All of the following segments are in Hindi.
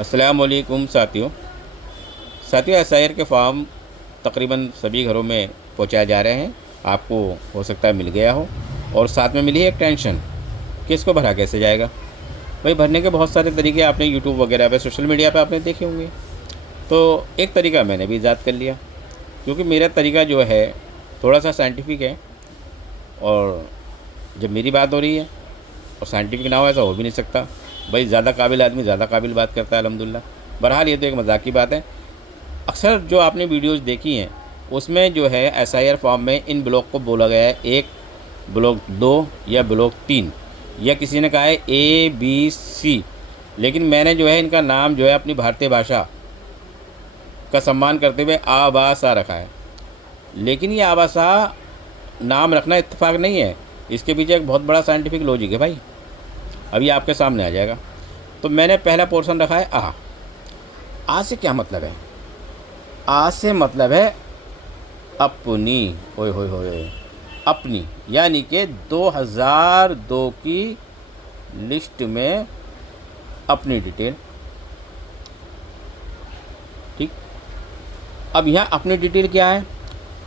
अस्सलामुअलैकुम साथियों एसआईआर के फॉर्म तकरीबन सभी घरों में पहुंचाए जा रहे हैं। आपको हो सकता है मिल गया हो और साथ में मिली है एक टेंशन कि इसको भरा कैसे जाएगा। भाई भरने के बहुत सारे तरीके आपने यूट्यूब वगैरह पे सोशल मीडिया पे आपने देखे होंगे। तो एक तरीका मैंने भी ईजाद कर लिया, क्योंकि मेरा तरीका जो है थोड़ा सा साइंटिफिक है। और जब मेरी बात हो रही है और साइंटिफिक ना हो ऐसा हो भी नहीं सकता। भाई ज़्यादा काबिल आदमी ज़्यादा काबिल बात करता है अल्हम्दुलिल्लाह। बहरहाल ये तो एक मजाक की बात है। अक्सर जो आपने वीडियोज़ देखी हैं उसमें जो है एसआईआर फॉर्म में इन ब्लॉक को बोला गया है 1, ब्लॉक 2 या ब्लॉक 3, या किसी ने कहा है ABC। लेकिन मैंने जो है इनका नाम जो है अपनी भारतीय भाषा का सम्मान करते हुए आबासा रखा है। लेकिन ये आबासा नाम रखना इत्तेफाक नहीं है, इसके पीछे एक बहुत बड़ा साइंटिफिक लॉजिक है भाई। अभी आपके सामने आ जाएगा। तो मैंने पहला पोर्शन रखा है आ से क्या मतलब है? आ से मतलब है अपनी, होए होए होए, अपनी, यानी कि 2002 की लिस्ट में अपनी डिटेल। ठीक। अब यहाँ अपनी डिटेल क्या है?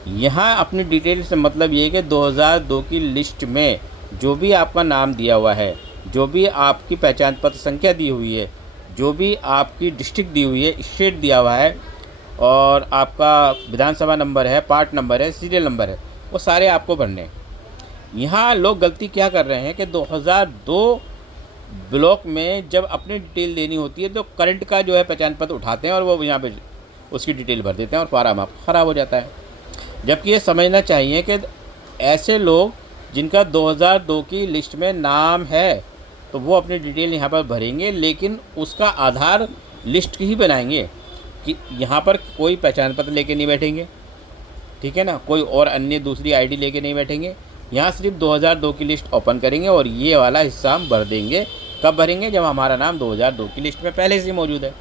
यहाँ अपनी डिटेल से मतलब ये है कि 2002 की लिस्ट में जो भी आपका नाम दिया हुआ है, जो भी आपकी पहचान पत्र संख्या दी हुई है, जो भी आपकी डिस्ट्रिक्ट दी हुई है, स्टेट दिया हुआ है, और आपका विधानसभा नंबर है, पार्ट नंबर है, सीरियल नंबर है, वो सारे आपको भरने। यहाँ लोग गलती क्या कर रहे हैं कि 2002 ब्लॉक में जब अपनी डिटेल देनी होती है तो करंट का जो है पहचान पत्र उठाते हैं और वो यहाँ पे उसकी डिटेल भर देते हैं और फार्म आपका ख़राब हो जाता है। जबकि ये समझना चाहिए कि ऐसे लोग जिनका 2002 की लिस्ट में नाम है तो वो अपनी डिटेल यहाँ पर भरेंगे, लेकिन उसका आधार लिस्ट की ही बनाएंगे कि यहाँ पर कोई पहचान पत्र लेके नहीं बैठेंगे, ठीक है ना, कोई और अन्य दूसरी आईडी लेके नहीं बैठेंगे। यहाँ सिर्फ 2002 की लिस्ट ओपन करेंगे और ये वाला हिस्सा हम भर देंगे। कब भरेंगे? जब हमारा नाम 2002 की लिस्ट में पहले से मौजूद है।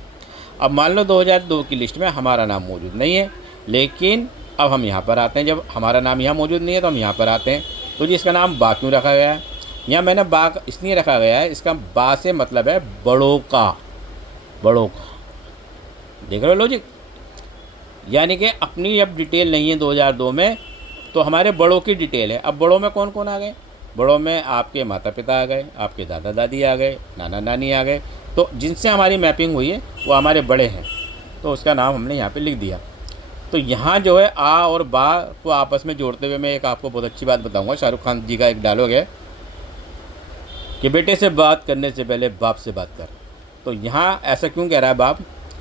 अब मान लो 2002 की लिस्ट में हमारा नाम मौजूद नहीं है, लेकिन अब हम यहाँ पर आते हैं। जब हमारा नाम यहाँ मौजूद नहीं है तो हम यहाँ पर आते हैं। तो जी इसका नाम बा क्यों रखा गया है? यहाँ मैंने बा इसलिए रखा गया है, इसका बा से मतलब है बड़ों का, बड़ों का। देख रहे हो लॉजिक? यानी कि अपनी अब डिटेल नहीं है 2002 में तो हमारे बड़ों की डिटेल है। अब बड़ों में कौन कौन आ गए? बड़ों में आपके माता पिता आ गए, आपके दादा दादी आ गए, नाना नानी आ गए। तो जिनसे हमारी मैपिंग हुई है वो हमारे बड़े हैं, तो उसका नाम हमने यहाँ पे लिख दिया। तो यहाँ जो है आ और बा को आपस में जोड़ते हुए मैं एक आपको बहुत अच्छी बात बताऊँगा। शाहरुख खान जी का एक डायलॉग है कि बेटे से बात करने से पहले बाप से बात कर। तो यहाँ ऐसा क्यों कह रहा है बाप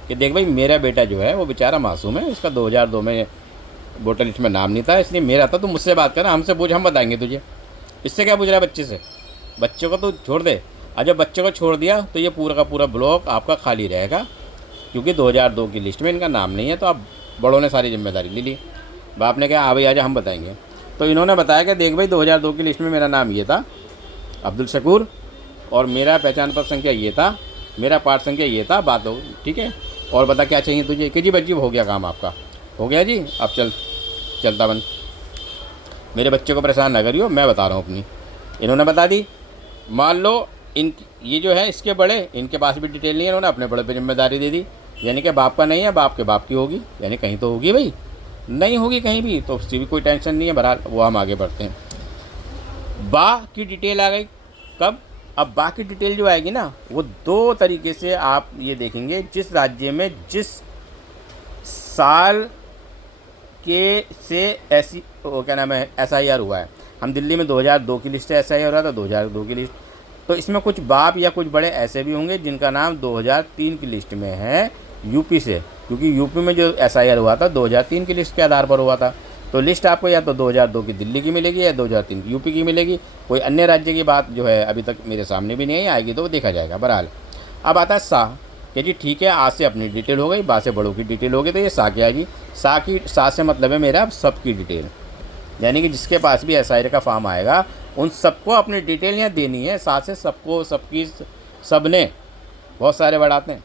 कि देख भाई मेरा बेटा जो है वो बेचारा मासूम है, इसका 2002 में वोटर लिस्ट में नाम नहीं था, इसलिए मेरा था। तो मुझसे बात करना, हमसे पूछ, हम बताएंगे तुझे। इससे क्या पूछ रहा है बच्चे से? बच्चे को तो छोड़ दे। और जब बच्चे को छोड़ दिया तो ये पूरा का पूरा ब्लॉक आपका खाली रहेगा, क्योंकि 2002 की लिस्ट में इनका नाम नहीं है। तो अब बड़ों ने सारी जिम्मेदारी ले ली। बाप ने कहा हाँ भाई आजा हम बताएंगे। तो इन्होंने बताया कि देख भाई 2002 की लिस्ट में मेरा नाम ये था, अब्दुल शकूर, और मेरा पहचान पत्र संख्या ये था, मेरा पार्ट संख्या ये था। बात हो ठीक है, और बता क्या चाहिए तुझे? कि जी बच्ची हो गया काम आपका, हो गया जी, अब चलता बन। मेरे बच्चे को परेशान ना करियो, मैं बता रहा हूँ अपनी। इन्होंने बता दी। मान लो इन ये जो है इसके बड़े, इनके पास भी डिटेल नहीं है, इन्होंने अपने बड़े पे जिम्मेदारी दे दी। यानी कि बाप का नहीं है, बाप के बाप की होगी, यानी कहीं तो होगी भाई, नहीं होगी कहीं भी तो उसकी भी कोई टेंशन नहीं है। बहरहाल वो हम आगे बढ़ते हैं। बा की डिटेल आ गई कब? अब बा की डिटेल जो आएगी ना वो दो तरीके से आप ये देखेंगे। जिस राज्य में जिस साल के से ऐसी वो क्या नाम है एसआईआर हुआ है, हम दिल्ली में 2002 की लिस्ट है, एसआईआर हुआ था 2002 की लिस्ट। तो इसमें कुछ बाप या कुछ बड़े ऐसे भी होंगे जिनका नाम 2003 की लिस्ट में है यूपी से, क्योंकि यूपी में जो एसआईआर हुआ था 2003 की लिस्ट के आधार पर हुआ था। तो लिस्ट आपको या तो 2002 की दिल्ली की मिलेगी या 2003 की यूपी की मिलेगी। कोई अन्य राज्य की बात जो है अभी तक मेरे सामने भी नहीं है, आएगी तो वो देखा जाएगा। बहरहाल अब आता है सा कि जी ठीक है, आ से अपनी डिटेल हो गई, बा से बड़ों की डिटेल हो गई, तो ये सा क्या है जी? सा से मतलब है मेरा सबकी डिटेल। यानी कि जिसके पास भी एसआईआर का फॉर्म आएगा उन सबको अपनी डिटेल यहाँ देनी है। सा से सबको, सबकी, सबने, बहुत सारे वर्ड आते हैं,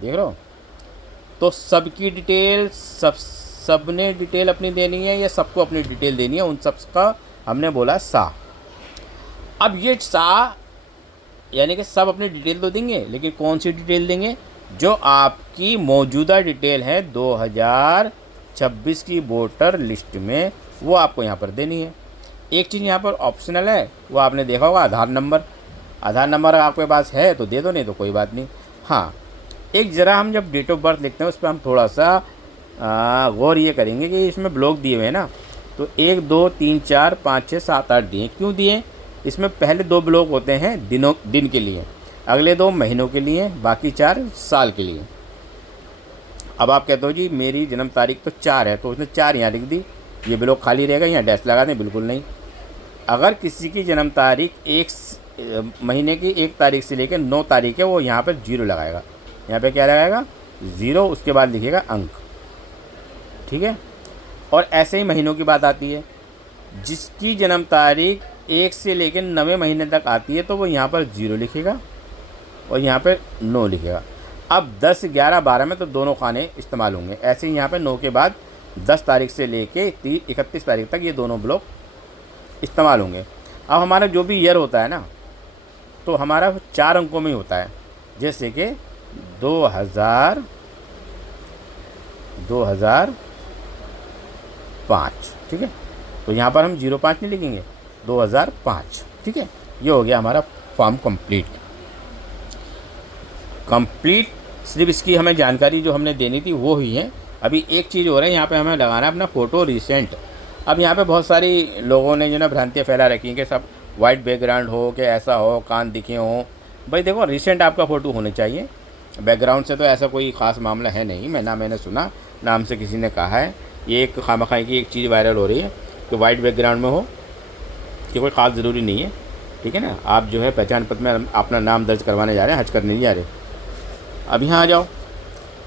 देख रहे हो? तो सबकी डिटेल, सबने डिटेल अपनी देनी है या सबको अपनी डिटेल देनी है, उन सबका हमने बोला सा। अब ये सा यानी कि सब अपनी डिटेल तो देंगे, लेकिन कौन सी डिटेल देंगे? जो आपकी मौजूदा डिटेल है 2026 की वोटर लिस्ट में, वो आपको यहाँ पर देनी है। एक चीज़ यहाँ पर ऑप्शनल है, वो आपने देखा होगा, आधार नंबर। आधार नंबर आपके पास है तो दे दो, नहीं तो कोई बात नहीं। हाँ, एक ज़रा हम जब डेट ऑफ बर्थ लिखते हैं उस पर हम थोड़ा सा गौर ये करेंगे कि इसमें ब्लॉक दिए हुए हैं ना, तो 1 2 3 4 5 6 7 8 दिए। क्यों दिए? इसमें पहले 2 ब्लॉक होते हैं दिन के लिए, अगले 2 महीनों के लिए, बाकी 4 साल के लिए। अब आप कहते हो जी मेरी जन्म तारीख तो 4 है, तो उसने 4 यहाँ लिख दी, ये ब्लॉक खाली रहेगा, यहाँ डैश लगा दें? बिल्कुल नहीं। अगर किसी की जन्म तारीख एक महीने की 1 तारीख से लेकर 9 तारीख है, वो यहाँ पर 0 लगाएगा। यहाँ पे क्या लगाएगा? 0, उसके बाद लिखेगा अंक। ठीक है। और ऐसे ही महीनों की बात आती है, जिसकी जन्म तारीख 1 से लेकर 9वें महीने तक आती है तो वो यहाँ पर 0 लिखेगा और यहाँ पर 9 लिखेगा। अब 10 11 12 में तो दोनों खाने इस्तेमाल होंगे। ऐसे ही यहाँ पर 9 के बाद 10 तारीख से लेके 31 तारीख तक ये दोनों ब्लॉक इस्तेमाल होंगे। अब हमारा जो भी ईयर होता है ना, तो हमारा 4 अंकों में ही होता है। जैसे कि 2005, ठीक है। तो यहाँ पर हम 05 नहीं लिखेंगे, 2005। ठीक है। ये हो गया हमारा फॉर्म कंप्लीट। सिर्फ इसकी हमें जानकारी जो हमने देनी थी वो ही है। अभी एक चीज़ हो रहा है, यहाँ पे हमें लगाना है अपना फ़ोटो रिसेंट। अब यहाँ पे बहुत सारी लोगों ने जो ना भ्रांतियाँ फैला रखी हैं कि सब वाइट बैकग्राउंड हो, कि ऐसा हो, कान दिखे हों। भाई देखो, रिसेंट आपका फ़ोटो होने चाहिए। बैकग्राउंड से तो ऐसा कोई ख़ास मामला है नहीं, मैंने सुना, नाम से किसी ने कहा है। ये एक खामखाई की एक चीज़ वायरल हो रही है कि वाइट बैकग्राउंड में हो, कि कोई ख़ास ज़रूरी नहीं है। ठीक है ना। आप जो है पहचान पत्र में अपना नाम दर्ज करवाने जा रहे हैं, हज करने नहीं जा रहे। अब यहाँ आ जाओ।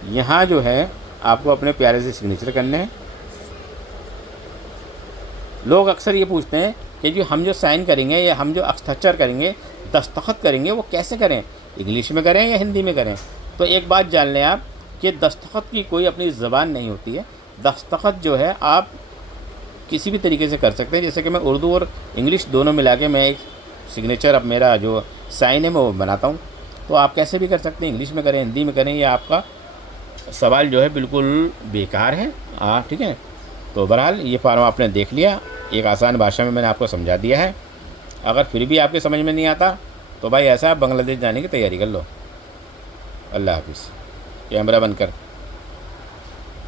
यहाँ जो है आपको अपने प्यारे से सिग्नेचर करने हैं। लोग अक्सर ये पूछते हैं कि जो हम जो साइन करेंगे या हम जो हस्ताक्षर करेंगे, दस्तखत करेंगे, वो कैसे करें? इंग्लिश में करें या हिंदी में करें? तो एक बात जान लें आप कि दस्तखत की कोई अपनी ज़बान नहीं होती है। दस्तखत जो है आप किसी भी तरीके से कर सकते हैं। जैसे कि मैं उर्दू और इंग्लिश दोनों मिला के मैं एक सिग्नेचर, अब मेरा जो साइन है मैं वो बनाता हूँ। तो आप कैसे भी कर सकते हैं, इंग्लिश में करें, हिंदी में करें, ये आपका सवाल जो है बिल्कुल बेकार है। ठीक है। तो बहरहाल ये फॉर्म आपने देख लिया, एक आसान भाषा में मैंने आपको समझा दिया है। अगर फिर भी आपके समझ में नहीं आता तो भाई ऐसा, आप बांग्लादेश जाने की तैयारी कर लो। अल्लाह हाफिज़। कैमरा बंद कर।